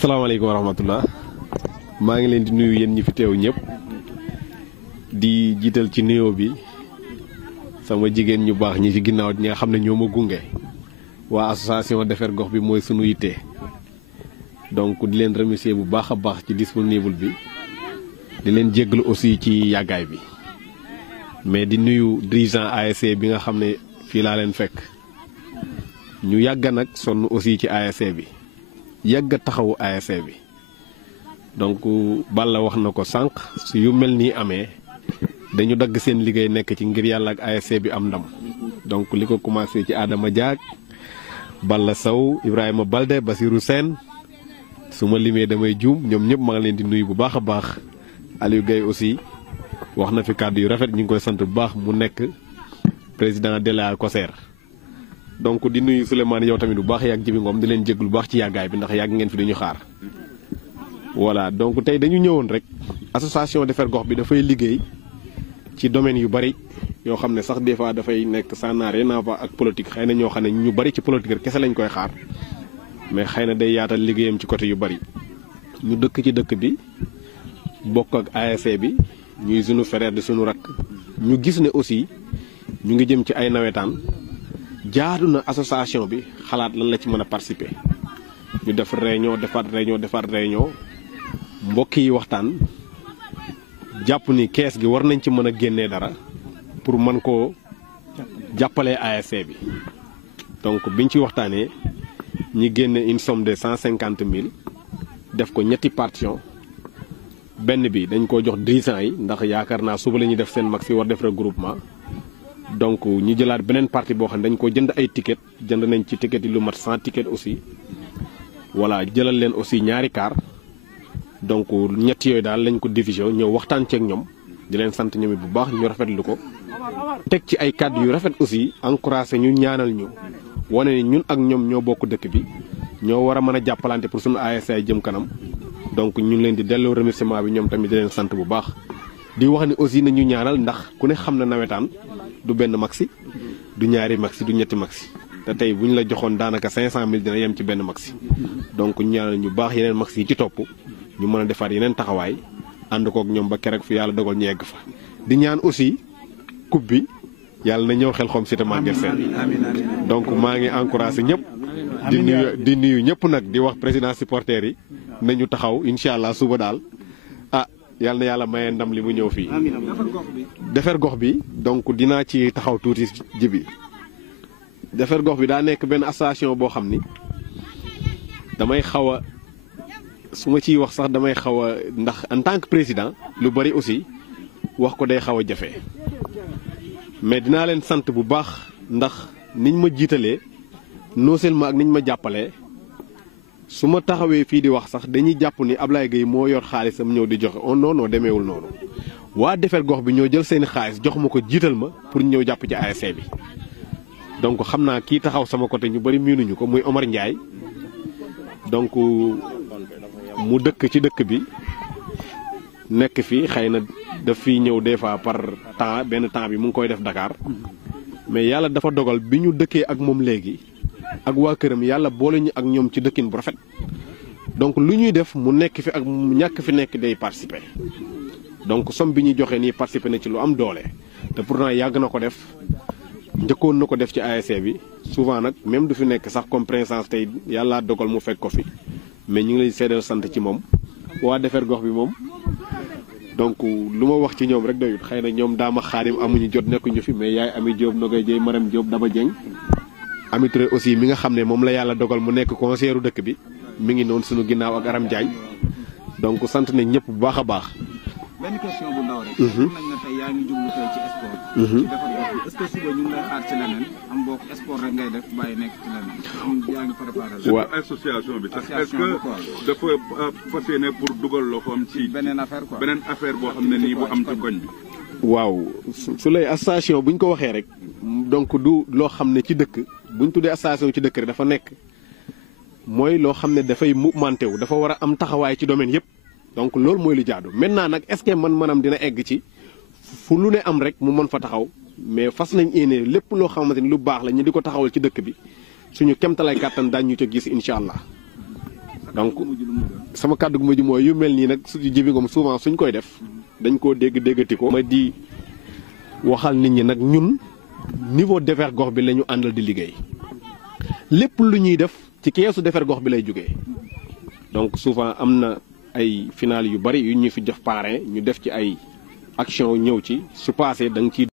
asalaamaaleykum wa rahmatullah maa ngi leen di nuyu yéen ñi fi teew ñëpp di jiital ci nuyoo bi sama jigéen ñu baax ñi ci ginnaaw ñi nga xam ne ñoo ma gunge waa association Defar Gox bi mooy sunu yitte donc di leen remercier bu baax a baax ci disponible bi di leen jéggalu aussi ci yàggaay bi mais di nuyu dirigeant ASC bi nga xam ne fii laa leen fekk ñu yàgg nag sonn aussi ci ASC bi yàgg taxawu ASC bi donc Balla wax na ko sànq su yu mel nii amee dañu dagg seen liggéey nekk ci ngir yàlla ak ASC bi am ndam donc li ko commencé ci Adama Diak Balla Sow Ibrahima Balde Basirou Sène su ma limee damay juum ñoom ñëpp maa ngi leen di nuyu bu baax a baax Aliou Gueye aussi wax na fi kàddu yu rafet ñu ngi koy sant bu baax mu nekk président de la COSER. donc di nuyu Souleymane yow tamit bu baax yàgg Jibi Ngom di leen jéglu bu baax ci yàggaay bi ndax yàgg ngeen fi dañu xaar voilà donc tey dañu ñëwoon rek association Defar Gox bi dafay liggéey ci domaine yu bari yoo xam ne sax des fois dafay nekk ça n'a rien à voir ak politique xëy na ñoo xam ne ñu bari ci politique rek kese lañ koy xaar mais xëy na day yaatal liggéeyam ci côté yu bari ñu dëkk ci dëkk bi bokk ak ASC bi ñuy sunu frère di sunu rakk ñu gis ne aussi ñu ngi jëm ci ay nawetaan jaadu na association bi xalaat lan la ci mën a participer ñu def réunion defaat réunion mbokk yi waxtaan jàpp ni kees gi war nañ ci mën a génnee dara pour mën koo jàppalee ASC bi donc biñ ci waxtaanee ñi génne une somme de 150 000 def ko ñetti partition benn bi dañ koo jox dirigeants yi ndax yaakaar naa suba la ñuy def seen mag si war def regroupement donc ñu jëlaat beneen partie boo xam ne dañ ko jënd ay ticket jënd nañ ci ticket yi lu mat 100 ticket aussi voilà jëlal leen aussi ñaari car donc ñett yooyu daal lañ ko division ñëw waxtaan ceeg ñoom di leen sant ñoom bu baax ñu rafetlu ko teg ci ay kàddu yu rafet aussi encouragé ñu ñaanal ñu wane ni ñun ak ñoom ñoo bokk dëkk bi ñoo war a mën a jàppalante pour suñu ASC jëm kanam donc ñu ngi leen di delloo remerciement bi ñoom tamit di leen sant bu baax di wax ni aussi nañu ñaanal ndax ku ne xam na nawetaan du benn maxi du ñaari maxi du ñetti maxi te tey bu ñu la joxoon daanaka 500000 dina yem ci benn maxi donc ñu ñaanal ñu baax yeneen maxi yi ci topp ñu mën a defaat yeneen taxawaay ànd kook ñoom ba keroog fi yàlla dogal ñu yegg fa. di ñaan aussi coupe bi yàlla na ñëw Xelcom Cité Maguette Sène donc maa ngi encouragé ñëpp di nuyu ñëpp nag di wax président supporters yi nañu taxaw incha allah suba daal yàlla na yàlla maye ndam li mu ñëw fii. Defar Gox bi donc dinaa ci taxaw tuuti jibi Defar Gox bi daa nekk benn association boo xam ni damay xaw a su ma ciy wax sax damay xaw a ndax en tant que président lu bari aussi wax ko day xaw a jafe mais dinaa leen sant bu baax ndax niñ ma jiitalee non seulement ak niñ ma jàppalee su ma taxawee fii di wax sax dañuy jàpp ni Ablaye Gueye moo yor xaalisam ñëw di joxe non demeewul noonu waa Defar Gox bi ñoo jël seen xaalis jox ma ko jiital ma pour ñëw jàpp ci ASC bi donc xam naa kii taxaw sama côté ñu bari miinuñu ko muy Omar Ndiaye donc mu dëkk ci dëkk bi nekk fi xëy na daf fiy ñëw des fois par temps benn temps bi mu ngi koy def Dakar mais yàlla dafa dogal bi ñu dëkkee ak moom léegi ak waa këram yàlla boole ñu ak ñoom ci dëkkin bu rafet donc lu ñuy def mu nekk fi ak mu ñàkk fi nekk day participer donc somme bi ñuy joxe nii participer na ci lu am doole te pourtant yàgg na ko def njëkkoon na ko def ci ASC bi souvent nag même du fi nekk sax comme présence tey yàlla dogal mu fekk ko fi mais ñu ngi lay seedal sant ci moom waa Defar Gox bi moom donc lu ma wax ci ñoom rek doyut xëy na ñoom daama xaadim amuñu jot nekkuñu fi mais yaay Ami Diop Nogay Dieye Maram Diop Daba Dieng Ami Touré aussi mi nga xam ne moom la yàlla dogal mu nekk conseilleru dëkk bi mi ngi noonu suñu ginnaaw ak Aram Diagne donc sant nañ ñëpp bu baax a baax. benn question bu ndaw rek. nañ na tey yaa ngi jublu tey ci sport. ci Defar Gox bi est-ce que suba ñu ngi lay xaar ci leneen am bokk sport rek ngay def bàyyi nekk ci leneen yaa ngi préparé. waaw association bi est-ce que dafa fas yéene pour dugal loxoom ci beneen affaire quoi beneen affaire boo xam ne nii bu am ci koñ bi. waaw su lay association bu ñu ko waxee rek donc du loo xam ne ci dëkk bu ñu tuddee association ci dëkk rek dafa nekk mooy loo xam ne dafay mouvementé wu dafa war a am taxawaay ci domaine yëpp donc loolu mooy lu jaadu maintenant nag est-ce que man dina egg ci fu lu ne am rek mu mën fa taxaw mais fas nañ yéene lépp loo xamante ni lu baax la ñu di ko taxawal ci dëkk bi suñu kemtalay kàttan daañu ñu ca gis incha allah. donc sama kàddu gu mujj mooy yu mel nii nag su Jibi Ngom souvent suñ koy def dañ koo déggati ko. ma di waxal nit ñi nag ñun niveau defar gox bi la ñu àndal di liggéey lépp lu ñuy def ci keesu defar gox bi lay jógee donc souvent am na ay final yu bari yu ñu fi def parrain ñu def ci ay action ñëw ci su passé da nga ciy